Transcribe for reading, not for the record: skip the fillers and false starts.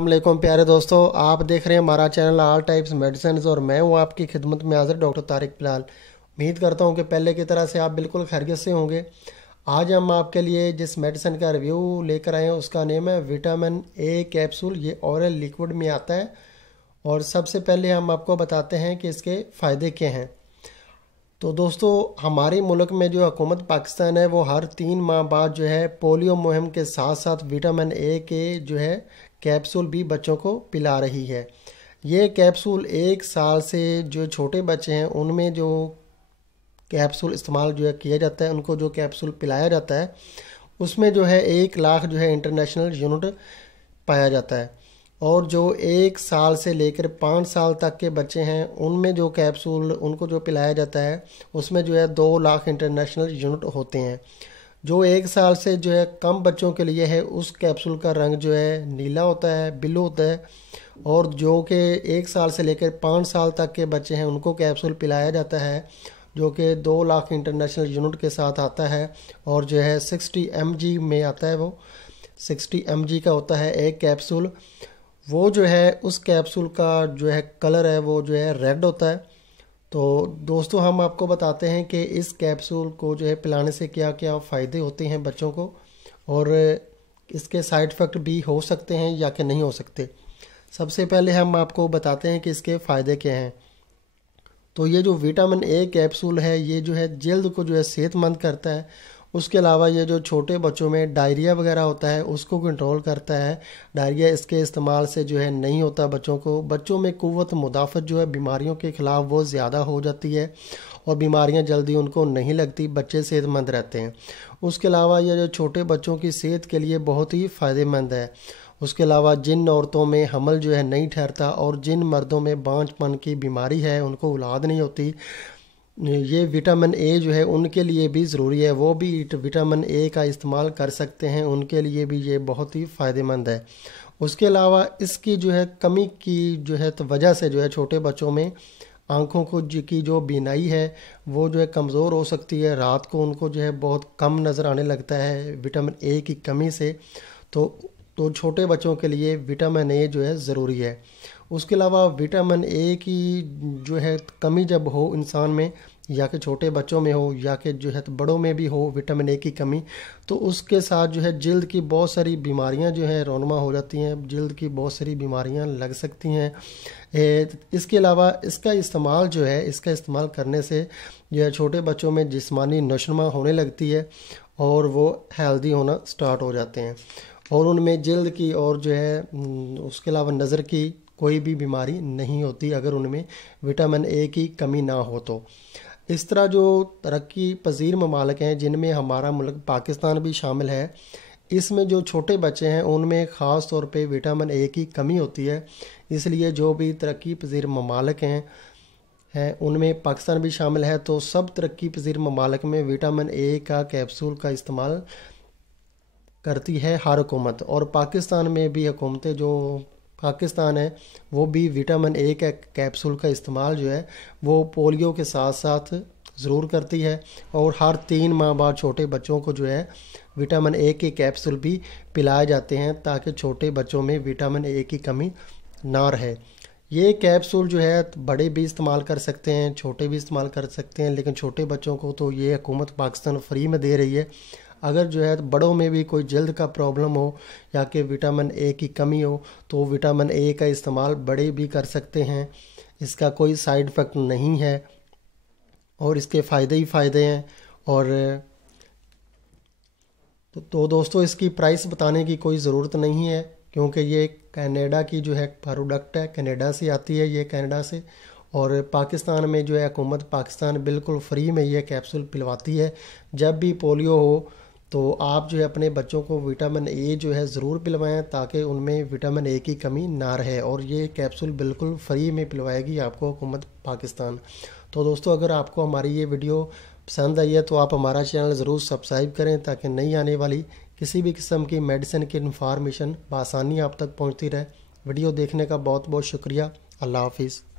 वालेकुम प्यारे दोस्तों, आप देख रहे हैं हमारा चैनल ऑल टाइप्स मेडिसिन और मैं हूं आपकी खिदमत में हाजिर डॉक्टर तारिक बिलाल। उम्मीद करता हूं कि पहले की तरह से आप बिल्कुल खैरियत से होंगे। आज हम आपके लिए जिस मेडिसिन का रिव्यू लेकर आए हैं उसका नेम है विटामिन ए कैप्सूल। ये ऑरल लिक्विड में आता है और सबसे पहले हम आपको बताते हैं कि इसके फ़ायदे क्या हैं। तो दोस्तों, हमारे मुल्क में जो हुकूमत पाकिस्तान है वो हर 3 माह बाद जो है पोलियो मुहिम के साथ साथ विटामिन ए के जो है कैप्सूल भी बच्चों को पिला रही है। ये कैप्सूल 1 साल से जो छोटे बच्चे हैं उनमें जो कैप्सूल इस्तेमाल जो है किया जाता है, उनको जो कैप्सूल पिलाया जाता है उसमें जो है 1 लाख जो है इंटरनेशनल यूनिट पाया जाता है। और जो 1 साल से लेकर 5 साल तक के बच्चे हैं उनमें जो कैप्सूल उनको जो पिलाया जाता है उसमें जो है 2 लाख इंटरनेशनल यूनिट होते हैं। जो 1 साल से जो है कम बच्चों के लिए है उस कैप्सूल का रंग जो है नीला होता है, ब्लू होता है। और जो कि 1 साल से लेकर 5 साल तक के बच्चे हैं उनको कैप्सूल पिलाया जाता है जो कि 2 लाख इंटरनेशनल यूनिट के साथ आता है। और जो है 60 mg में आता है, वो 60 mg का होता है एक कैप्सूल। वो जो है उस कैप्सूल का जो है कलर है वो जो है रेड होता है। तो दोस्तों, हम आपको बताते हैं कि इस कैप्सूल को जो है पिलाने से क्या क्या फ़ायदे होते हैं बच्चों को और इसके साइड इफ़ेक्ट भी हो सकते हैं या कि नहीं हो सकते। सबसे पहले हम आपको बताते हैं कि इसके फ़ायदे क्या हैं। तो ये जो विटामिन ए कैप्सूल है ये जो है जल्द को जो है सेहतमंद करता है। उसके अलावा ये जो छोटे बच्चों में डायरिया वगैरह होता है उसको कंट्रोल करता है। डायरिया इसके इस्तेमाल से जो है नहीं होता बच्चों में कुव्वत मुदाफ़त जो है बीमारियों के ख़िलाफ़ वो ज़्यादा हो जाती है और बीमारियां जल्दी उनको नहीं लगती, बच्चे सेहतमंद रहते हैं। उसके अलावा ये जो छोटे बच्चों की सेहत के लिए बहुत ही फ़ायदेमंद है। उसके अलावा जिन औरतों में हमल जो है नहीं ठहरता और जिन मर्दों में बांझपन की बीमारी है, उनको औलाद नहीं होती, ये विटामिन ए जो है उनके लिए भी ज़रूरी है, वो भी विटामिन ए का इस्तेमाल कर सकते हैं, उनके लिए भी ये बहुत ही फ़ायदेमंद है। उसके अलावा इसकी जो है कमी की जो है तो वजह से जो है छोटे बच्चों में आँखों को की जो बीनाई है वो जो है कमज़ोर हो सकती है। रात को उनको जो है बहुत कम नज़र आने लगता है विटामिन ए की कमी से। तो छोटे बच्चों के लिए विटामिन ए जो है ज़रूरी है। उसके अलावा विटामिन ए की जो है कमी जब हो इंसान में या कि छोटे बच्चों में हो या कि जो है तो बड़ों में भी हो विटामिन ए की कमी, तो उसके साथ जो है जल्द की बहुत सारी बीमारियां जो है रौनमा हो जाती हैं, जल्द की बहुत सारी बीमारियां लग सकती हैं। इसके अलावा इसका इस्तेमाल करने से जो है छोटे बच्चों में जिस्मानी नशोनुमा होने लगती है और वो हेल्दी होना स्टार्ट हो जाते हैं और उनमें जल्द की और जो है उसके अलावा नज़र की कोई भी बीमारी नहीं होती अगर उनमें विटामिन ए की कमी ना हो। तो इस तरह जो तरक्की पजीर ममालिक हैं जिनमें हमारा मुल्क पाकिस्तान भी शामिल है, इसमें जो छोटे बच्चे हैं उनमें ख़ास तौर पे विटामिन ए की कमी होती है। इसलिए जो भी तरक्की पजीर ममालिक हैं उनमें पाकिस्तान भी शामिल है। तो सब तरक्की पजीर ममालिक में विटामिन ए का कैप्सूल का इस्तेमाल करती है हर हुकूमत, और पाकिस्तान में भी हुकूमतें जो पाकिस्तान है वो भी विटामिन ए का कैप्सूल का इस्तेमाल जो है वो पोलियो के साथ साथ ज़रूर करती है। और हर 3 माह बाद छोटे बच्चों को जो है विटामिन ए के कैप्सूल भी पिलाए जाते हैं ताकि छोटे बच्चों में विटामिन ए की कमी ना रहे। ये कैप्सूल जो है बड़े भी इस्तेमाल कर सकते हैं, छोटे भी इस्तेमाल कर सकते हैं, लेकिन छोटे बच्चों को तो ये हुकूमत पाकिस्तान फ्री में दे रही है। अगर जो है बड़ों में भी कोई जल्द का प्रॉब्लम हो या कि विटामिन ए की कमी हो तो विटामिन ए का इस्तेमाल बड़े भी कर सकते हैं। इसका कोई साइड इफ़ेक्ट नहीं है और इसके फ़ायदे ही फ़ायदे हैं। और तो दोस्तों, इसकी प्राइस बताने की कोई ज़रूरत नहीं है क्योंकि ये कनाडा की जो है प्रोडक्ट है, कनाडा से आती है ये, कनाडा से। और पाकिस्तान में जो है हुकूमत पाकिस्तान बिल्कुल फ्री में ये कैप्सूल पिलवाती है। जब भी पोलियो हो तो आप जो है अपने बच्चों को विटामिन ए जो है ज़रूर पिलवाएं ताकि उनमें विटामिन ए की कमी ना रहे, और ये कैप्सूल बिल्कुल फ्री में पिलवाएगी आपको हुकूमत पाकिस्तान। तो दोस्तों, अगर आपको हमारी ये वीडियो पसंद आई है तो आप हमारा चैनल ज़रूर सब्सक्राइब करें ताकि नई आने वाली किसी भी किस्म की मेडिसिन की इन्फॉर्मेशन बआसानी आप तक पहुँचती रहे। वीडियो देखने का बहुत बहुत शुक्रिया। अल्लाह हाफिज़।